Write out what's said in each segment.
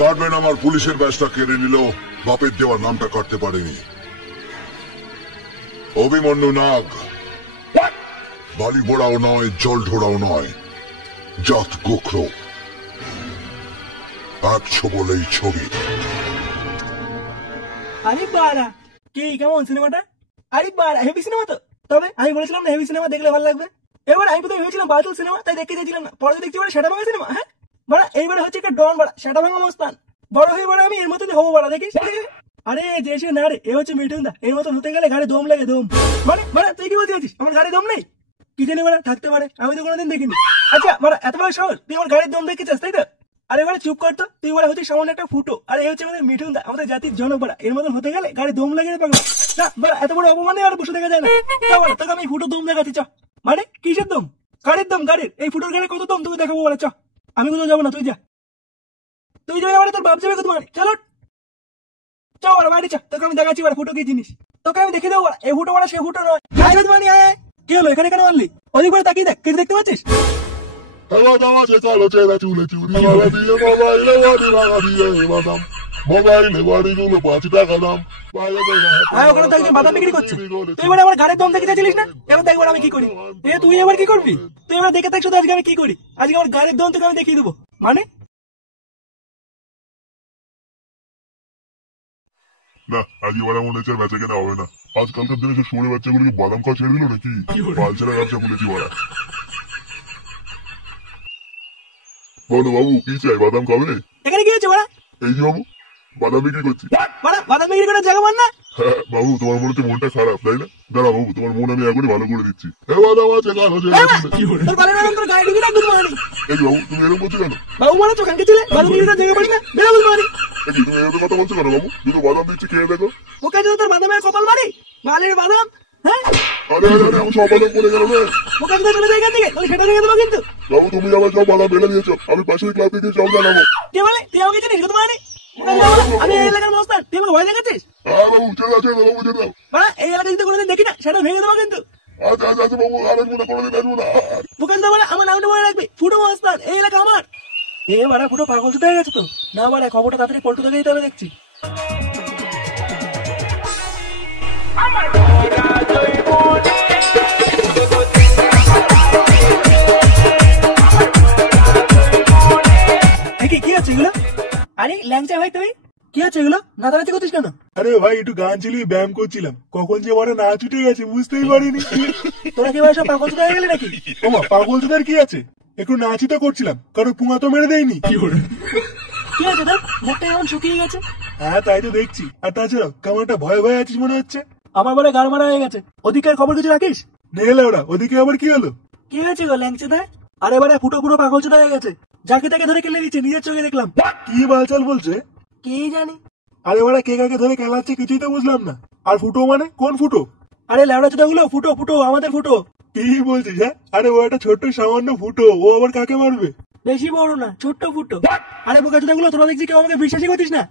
Guardman আমার পুলিশের ব্যাচটা কেড়ে নিল, বাপের দেওয়ার নামটা কাটতে পারেনি। অভিমন্যু নাগ বালি ভোড়াও নয়, জল ঢোড়াও নয়, জাত গোখরো, এক ছবলেই ছবি। আরে বাড়া, কি কেমন সিনেমাটা? আরে বাড়া, হেভি সিনেমা তো। তবে আমি বলেছিলাম না হেভি সিনেমা দেখলে ভালো লাগবে। এবার আমি প্রথমে ভেবেছিলাম বাতুল সিনেমা, তাই দেখতে চাইছিলাম না। পরে দেখছি বড় সেটা ভাঙা সিনেমা। হ্যাঁ বড়া, এইবারে হচ্ছে একটা ডন বড়া, সেটা ভাঙা মস্তান। বড় হয়ে বড় আমি এর মতনই হবো বড়া, দেখিস। আরে যে সে না রে, এ হচ্ছে মিঠুন দা। এর মতন হতে গেলে গাড়ি দম লাগে, দম। মানে বড়া তুই কি বলতে চাইছিস আমার গাড়ি দম নেই? কি জানি বড়া, থাকতে পারে, আমি তো কোনোদিন দেখিনি। আচ্ছা বড়া, এত বড় সাহস, তুই আমার গাড়ির দম দেখতে চাস তাই তো? আরে বড়া চুপ কর তো, তুই বড়া হচ্ছে সামান্য একটা ফুটো, আর এই হচ্ছে আমাদের মিঠুন দা, আমাদের জাতির জনপড়া। এর মতন হতে গেলে গাড়ি দম লাগে পাগলা। না বড়া, এত বড় অপমানে আর বসে দেখা যায় না। বড়া তোকে আমি ফুটো দম দেখাচ্ছি, চ। মানে কিসের দম? গাড়ির দম, গাড়ির। এই ফুটোর গাড়ি কত দম তোকে দেখাবো বড়া, চ। আমি কোথাও যাবো না, তুই যা। তুই যাবে মানে তোর বাপ যাবে কত মানে, চলো চ বড়া বাড়ি চ, তোকে আমি দেখাচ্ছি বড়া ফুটো কি জিনিস। তোকে আমি দেখে দেবো বড়া, এই ফুটো বড়া সে ফুটো নয়। মানে কি হলো, এখানে কেন মারলি? ওদিক করে তাকিয়ে দেখ, কিছু দেখতে পাচ্ছিস? ওখানে তো একজন বাদাম বিক্রি করছে। তুই এবার আমার গাড়ির দম দেখে চাইছিলিস না? এবার দেখবো আমি কি করি। তুই এবার কি করবি? তুই এবার দেখে থাক শুধু আজকে আমি কি করি। আজকে আমার গাড়ির দম তোকে আমি দেখিয়ে দেবো। মানে না, আজকে বড় মনে হচ্ছে বেচা কেনা হবে না। আজকালকার দিনে সব শুয়োরের বাচ্চাগুলোকে বাদাম খাওয়া ছেড়ে দিল নাকি? বালছেরা ব্যবসা খুলেছি বড়া। বলো বাবু, কি চাই? বাদাম খাবে? এখানে কি হচ্ছে বড়া? এই যে বাবু, বাদাম বিক্রি করছি। বাদাম বিক্রি করার জায়গা মান না? হ্যাঁ বাবু, তোমার মনে হচ্ছে মনটা খারাপ তাই না? দাঁড়া বাবু, তোমার মন আমি এখনই ভালো করে দিচ্ছি। বাদাম আছে, কাল আছে। তোর বালের বাদাম তোর গাড়ি ঢুকে রাখবো মানে। এই বাবু, তুমি এরকম বলছো কেন? বাবু মানে তো কানকে ছিলে, বাদাম বিক্রি করার জায়গা পাস না, বেরা বলবো মানে। তুমি এরকম কথা বলছো কেন বাবু? দুটো বাদাম দিচ্ছি, খেয়ে দেখো। ওকে যদি তোর বাদামের কপাল মারি, বালের বাদাম। হ্যাঁ আরে আরে আরে, আমি সব বাদাম পড়ে গেল রে। ওকে যদি চলে যায় এখান থেকে, তাহলে সেটা ভেঙে দেবো কিন্তু। বাবু, তুমি আমার সব বাদাম ফেলে দিয়েছো, আমি পাশের ক্লাব থেকে সব জানাবো। কে বলে তুই আমাকে চিনিস কত মানে? আমি এই এলাকার মস্তান, তুই আমাকে ভয় দেখাচ্ছিস? হ্যাঁ বাবু, ছেড়ে দাও, ছেড়ে দাও বাবু, ছেড়ে দাও। বাড়া, এই এলাকা যদি কোনোদিন দেখি না, সেটা ভেঙে দেবো কিন্তু। আচ্ছা আচ্ছা আচ্ছা বাবু, আর আসবো না, কোনোদিন আসবো না। দোকান তো বলে আমার নামটা মনে রাখবি, ফুটো মস্তান, এই এলাকা আমার। এ বাড়া ফুটো পাগল হয়ে গেছে তো। না বাড়া, খবরটা তাড়াতাড়ি পল্টু থেকে দিতে হবে দেখছি। কি আছে এগুলো? আরে ল্যাংচা ভাই, তুমি কি আছে এগুলো? নাচানাচি করছিস কেন? আরে ভাই, একটু গান চালিয়ে ব্যায়াম করছিলাম, কখন যে বড় না ছুটে গেছে বুঝতেই পারিনি। তোরা কি ভাই সব পাগল হয়ে গেলে নাকি? ওমা, পাগলদের কি আছে, একটু নাচই তো করছিলাম, কারো পুঙা তো মেরে দেয়নি। কি আছে তোর? মুখটা এমন শুকিয়ে গেছে। হ্যাঁ তাই তো দেখছি। আর তাছাড়াও কেমন একটা ভয়ে ভয়ে আছিস মনে হচ্ছে। আমার বলে গাড় মারা হয়ে গেছে, ওদিকের খবর কিছু রাখিস? নেলে ওরা, ওদিকে আবার কি হলো? কি হয়েছে গো ল্যাংচা দা? আরে বারে ফুটো পুরো পাগল হয়ে গেছে, যাকে তাকে ধরে কেলে দিচ্ছে, নিজের চোখে দেখলাম। কি বালচাল বলছে? কি জানি। আরে ওরা কে কাকে ধরে খেলাচ্ছে কিছুই তো বুঝলাম না। আর ফুটো মানে কোন ফুটো? আরে ল্যাবড়া চোদা গুলো, ফুটো ফুটো, আমাদের ফুটো। কি বলছিস? হ্যাঁ, আরে ও একটা ছোট্ট সামান্য ফুটো, ও আবার কাকে মারবে? বেশি বড় না, ছোট্ট ফুটো। আরে বোকা চোদা গুলো, তোরা দেখছি কেউ আমাকে বিশ্বাসই করছিস না।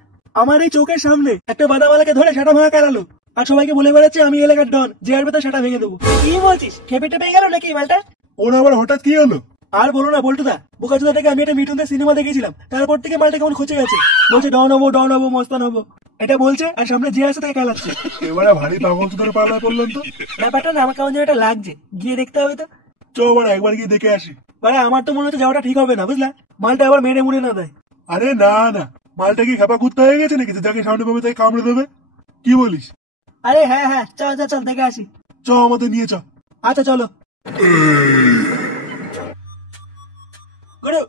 আমার এই চোখের সামনে একটা বাদামালাকে ধরে সেটা ভাঙা কারালো, আর সবাইকে বলে বেড়াচ্ছে আমি এলাকার ডন, যে আসবে তার সেটা ভেঙে দেবো। কি বলছিস? খেপে টেপে গেল নাকি মালটা? ওর আবার হঠাৎ কি হলো? আর বলো না বল্টুদা, বোকাচোদা থেকে আমি একটা মিঠুনদের সিনেমা দেখেছিলাম, তারপর থেকে মালটা কেমন খুঁজে গেছে। বলছে ডন হবো, ডন হবো, মস্তান হবো, এটা বলছে, আর সামনে যে আছে তাকে খেলাচ্ছে। এবারে ভারী পাগল ধরে পাল্লা করলাম তো। ব্যাপারটা না আমার কেমন যেন এটা লাগছে, গিয়ে দেখতে হবে তো। চো বাড়া, একবার গিয়ে দেখে আসি। মানে আমার তো মনে হচ্ছে যাওয়াটা ঠিক হবে না, বুঝলা? মালটা আবার মেরে মুড়ে না দেয়। আরে না না, মালটা কি খেপা কুত্তা হয়ে গেছে নাকি যাকে সামনে পাবে তাকে কামড়ে দেবে? কি বলিস? আরে হ্যাঁ হ্যাঁ, চল চল চল দেখে আসি। চ আমাদের নিয়ে চ। আচ্ছা চলো। গুরু,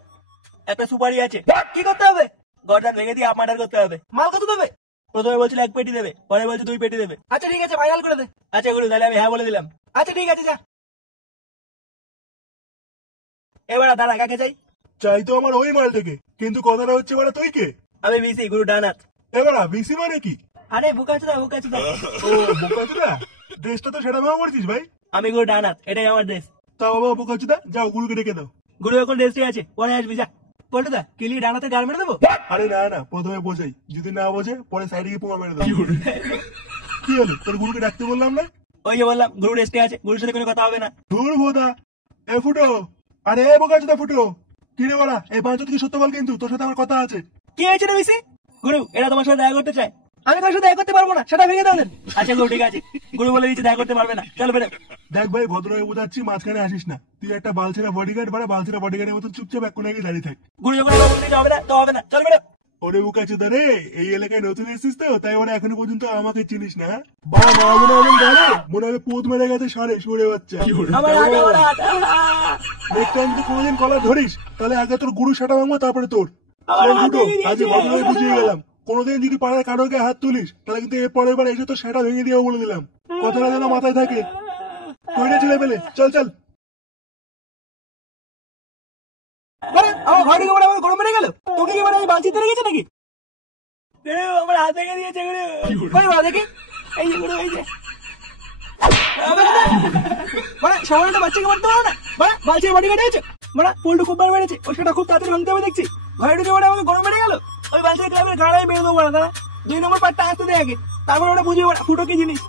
একটা সুপারি আছে, কি করতে হবে? গর্দান ভেঙে দিয়ে আপনার করতে হবে। মাল কত দেবে? প্রথমে বলছিল 1 পেটি দেবে, পরে বলছে 2 পেটি দেবে। আচ্ছা ঠিক আছে, ফাইনাল করে দে। আচ্ছা গুরু, তাহলে আমি হ্যাঁ বলে দিলাম। আচ্ছা ঠিক আছে, যা। এবার দাঁড়া, কাকে চাই? চাই তো আমার ওই মালটাকে, কিন্তু কথাটা হচ্ছে বাড়া তুই কে? আমি বিসি, গুরু ডানাত। এবারা বিসি মানে কি? আরে বোকাচোদা বোকাচোদা। ও বোকাচোদা, ড্রেসটা তো সেটা ভাঙা করছিস ভাই। আমি গুরু ডানাত, এটাই আমার ড্রেস। তা বাবা বোকাচোদা, যাও গুরুকে ডেকে দাও। গুরু এখন ড্রেসটি আছে, পরে আসবি, যা। বলটুদা, কিলি ডানাতে গাল মেরে দেবো? আরে না না, প্রথমে বোঝাই, যদি না বোঝে পরে সাইডে গিয়ে পোঙা মেরে দেবো। কি হলো, তোর গুরুকে ডাকতে বললাম না? ওই যে বললাম, গুরু ড্রেসটি আছে, গুরুর সাথে কোনো কথা হবে না। ধুর বোধা। এ ফুটো, আরে এ বোকাচোদা ফুটো, কি রে বাড়া, এই বাঞ্চত কি সত্য বল, কিন্তু তোর সাথে আমার কথা আছে। কি হয়েছে রে বিসি? গুরু, এরা তোমার সাথে দেখা করতে চায়। আমি তোমার সাথে দেখা করতে পারবো না, সেটা ভেঙে দাও না। আচ্ছা গুরু, ঠিক আছে। গুরু বলে দিচ্ছে দেখা করতে পারবে না, চল বেরো। দেখ ভাই, ভদ্রভাবে বোঝাচ্ছি, মাঝখানে আসিস না। তুই একটা বালছেরা বডিগার্ড, বালছেরা বডিগার্ডের মতন চুপচাপ এক কোনায় গিয়ে দাঁড়িয়ে থাক। গুরু যখন এবার বলে দিচ্ছে হবে না, তো হবে না, চল বেরো। ওরে বুকাচোদা রে, এই এলাকায় নতুন এসেছিস তো, তাই ওরা এখনো পর্যন্ত আমাকে চিনিস না? বাবা মারাবো না এমন গাড়ে, মনে হবে পোদ মেরে গেছে সরে বাচ্চা। আমার হাত, আমার হাত। নেক্সট টাইম তুই কোনোদিন কলা ধরিস, তাহলে আগে তোর গুরু সাটা ভাঙবো, তারপরে তোর। আমার চল হাত দুটো, ভেঙে আজকে দিয়েছে। ভদ্রভাবে বুঝিয়ে গেলাম। কোনোদিন যদি পাড়ায় কারোর গায়ে হাত তুলিস, তাহলে কিন্তু এর পরের বার এসে তোর সেটা ভেঙে দিয়েও বলে দিলাম। কথাটা যেন মাথায় থাকে। কইরে ছেলে পেলে, চল। বাড়া, আমার ঘরে ঢুকে আমাকে গরম মেরে গেল। তোকে কি মানে আমি বালচিতে রেখেছি নাকি? আমার হাত ভেঙে দিয়েছে গুরু। কই বাবা দেখি, এই যে গুরু, এই যে। মানে সামান্য বাচ্চাকে মারতে পারো না? মানে বালচির বডি কাটে আছে। মানে পোল্টু খুব বার মেরেছে, ও সেটা খুব তাড়াতাড়ি ভাঙতে হবে দেখছি। ঘরে ঢুকে মানে আমাকে গরম মেরে গেল। ওই বালচির ক্লাবের গাড়াই মেরে দেবো না, 2 নম্বর পার্টটা আসতে দে আগে, তারপর ওরা বুঝবে ফুটো কি জিনিস।